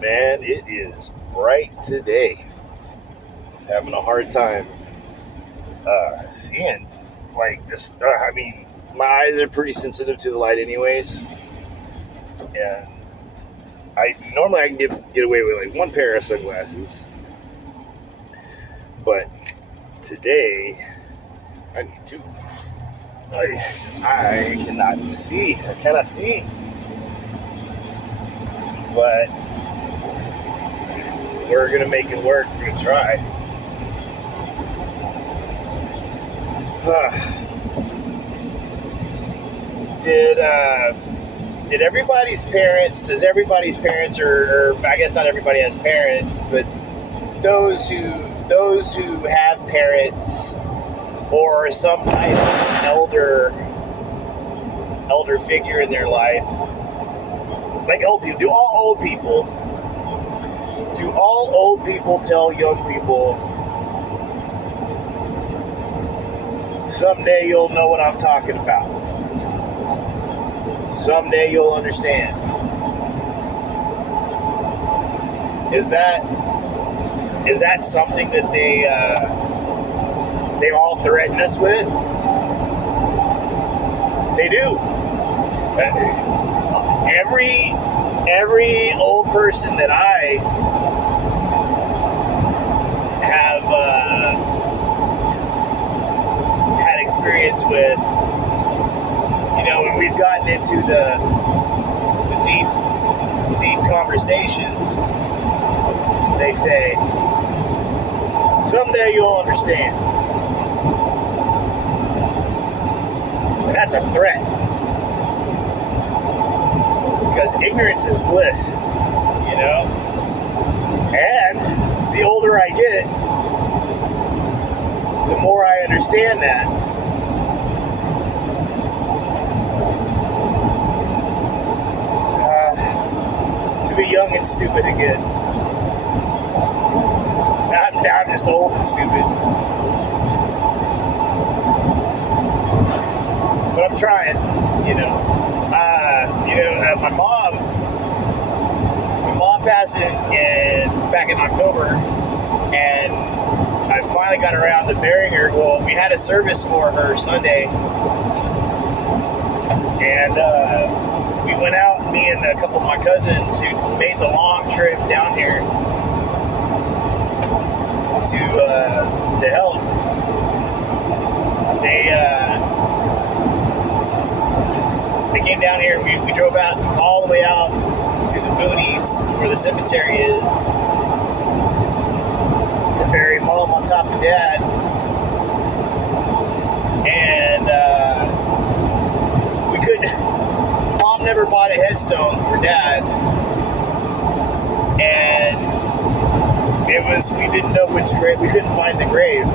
Man, it is bright today. Having a hard time seeing like this. My eyes are pretty sensitive to the light, anyways. And I can get away with like one pair of sunglasses, but today I need two. I cannot see. I cannot see, but we're gonna make it work. We're gonna try. Did everybody's parents? Does everybody's parents, or I guess not everybody has parents, but those who have parents or some type of elder figure in their life, like old people. Do all old people tell young people, someday you'll know what I'm talking about? Someday you'll understand. Is that something that they all threaten us with? They do. Every old person that I have had experience with, when we've gotten into the deep conversations, they say, someday you'll understand. That's a threat. Because ignorance is bliss, And the older I get, the more I understand that. To be young and stupid again. Now I'm just old and stupid. But I'm trying, my mom passed back in October, and I finally got around to burying her. Well, we had a service for her Sunday, and we went out, me and a couple of my cousins who made the long trip down here to help. They came down here, and we drove out all the way out to the boonies where the cemetery is to bury Mom on top of Dad. And we couldn't. Mom never bought a headstone for Dad, and we didn't know which grave. We couldn't find the grave,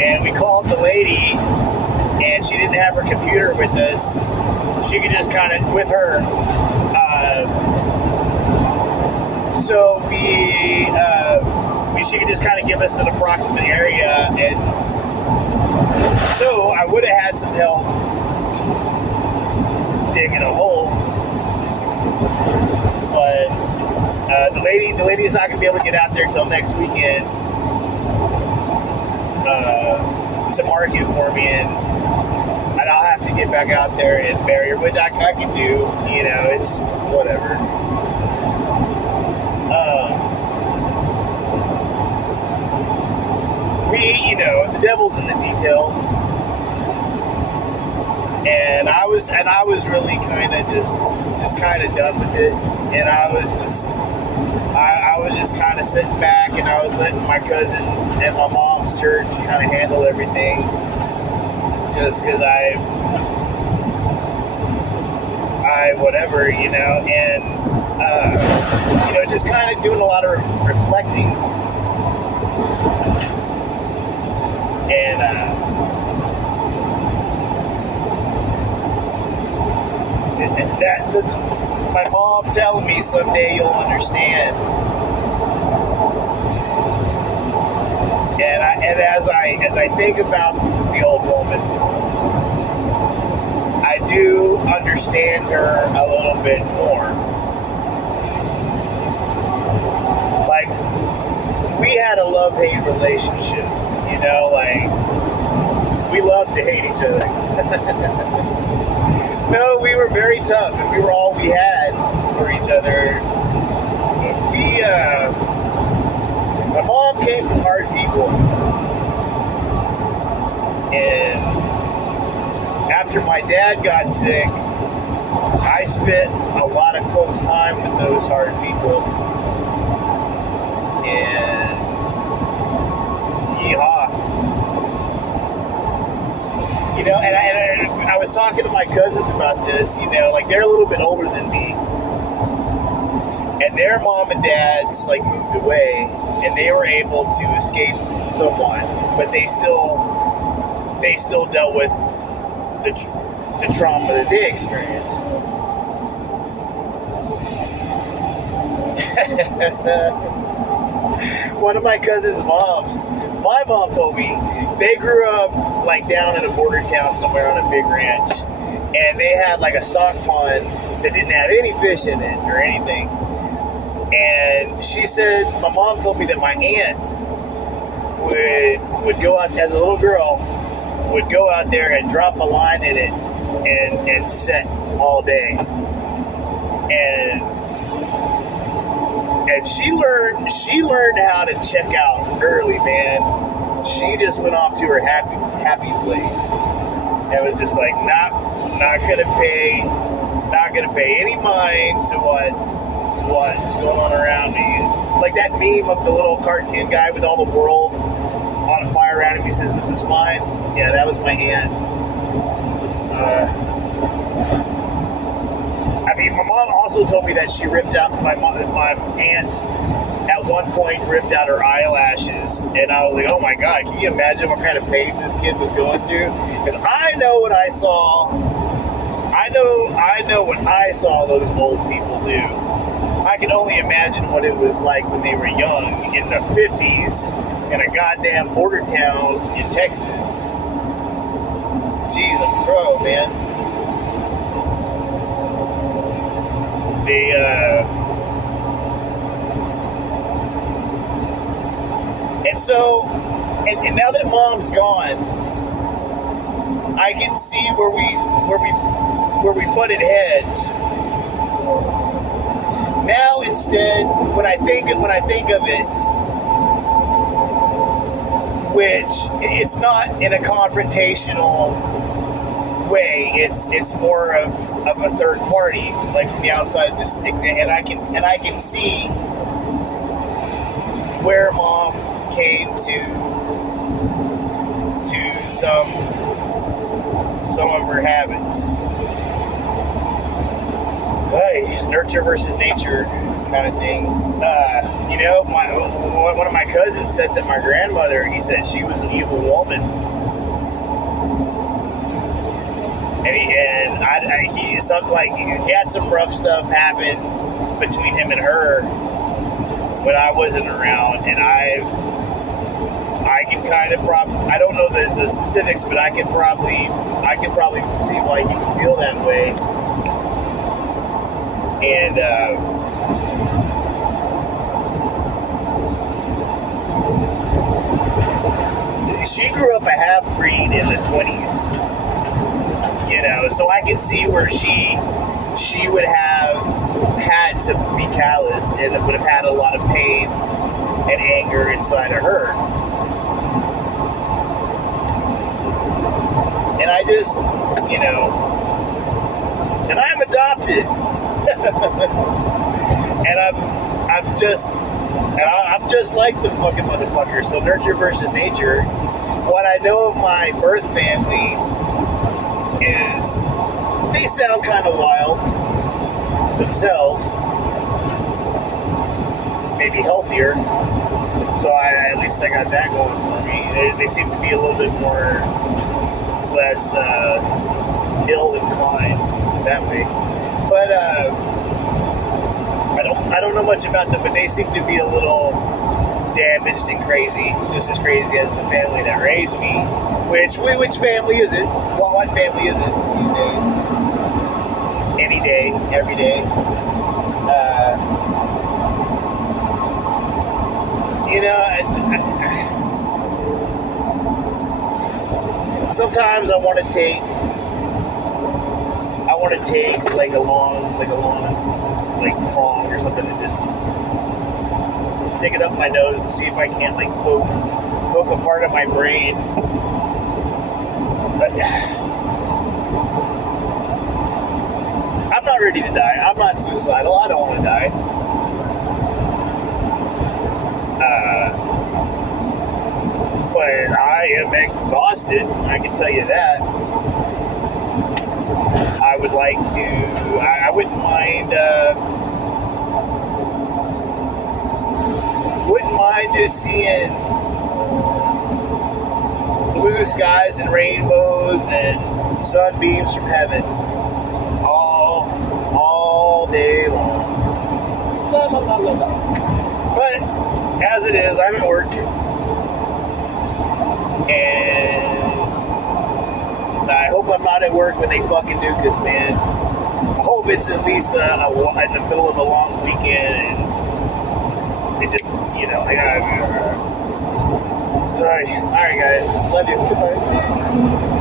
and we called the lady. And she didn't have her computer with us. She could just kind of, with her. So she could just kind of give us an approximate area. And so I would have had some help digging a hole. But the lady's not going to be able to get out there until next weekend to mark it for me. And I'll have to get back out there and bury her, which I can do. It's whatever. The devil's in the details, and I was really kind of just kind of done with it, and I was just kind of sitting back, and I was letting my cousins and my mom's church kind of handle everything. Just because I whatever, and just kind of doing a lot of reflecting, and my mom telling me someday you'll understand, and as I think about the old woman, I do understand her a little bit more. we had a love-hate relationship. You know, like, we loved to hate each other. No, we were very tough, and we were all we had for each other. My mom came from hard people, and after my dad got sick, I spent a lot of close time with those hard people, and yeehaw. You know, and I was talking to my cousins about this, you know, like, they're a little bit older than me, and their mom and dads, like, moved away, and they were able to escape somewhat, but they still dealt with the trauma that they experienced. One of my cousin's moms, my mom told me, they grew up, like, down in a border town somewhere on a big ranch, and they had, like, a stock pond that didn't have any fish in it or anything. And she said, my mom told me that my aunt would go out, as a little girl, would go out there and drop a line in it and set all day. And she learned how to check out early, man. She just went off to her happy place. And was just like, not gonna pay any mind to what's going on around me. Like that meme of the little cartoon guy with all the world on a fire around him. He says, "This is mine." Yeah, that was my aunt. I mean, my mom also told me that she ripped out my aunt at one point ripped out her eyelashes, and I was like, "Oh my God, can you imagine what kind of pain this kid was going through?" Because I know what I saw. I know what I saw those old people do. I can only imagine what it was like when they were young in the 50s in a goddamn border town in Texas. Jeez, I'm pro, man. And now that Mom's gone, I can see where we butted heads. Now instead, when I think of it, which it's not in a confrontational way, it's more of a third party, like from the outside. This exam, and I can see where Mom came to some of her habits. Hey, nurture versus nature kind of thing. You know, one of my cousins said that my grandmother, he said she was an evil woman. And he had some rough stuff happen between him and her when I wasn't around, and I can kind of I don't know the specifics, but I can probably see why he would feel that way. And she grew up a half-breed in the 20s, you know, so I can see where she would have had to be calloused and would have had a lot of pain and anger inside of her. And I just, you know, and I'm adopted. And I'm just like the fucking motherfucker. So nurture versus nature. What I know of my birth family is they sound kind of wild themselves, maybe healthier. So at least I got that going for me. They seem to be a little bit less ill-inclined that way. But I don't know much about them, but they seem to be a little damaged and crazy, just as crazy as the family that raised me. Which family is it? Well, what family is it these days? Any day, every day. You know, sometimes I want to take like a long like prong or something and just stick it up my nose and see if I can't like poke a part of my brain. But I'm not ready to die. I'm not suicidal. I don't want to die. But I am exhausted. I can tell you that. I would like to. I wouldn't mind. Wouldn't mind just seeing blue skies and rainbows and sunbeams from heaven all day long. La, la, la, la, la. But as it is, I'm at work, and I hope I'm not at work when they fucking nuke us, man. I hope it's at least in the middle of a long weekend, and it just, you know, like, all right, guys, love you. Bye.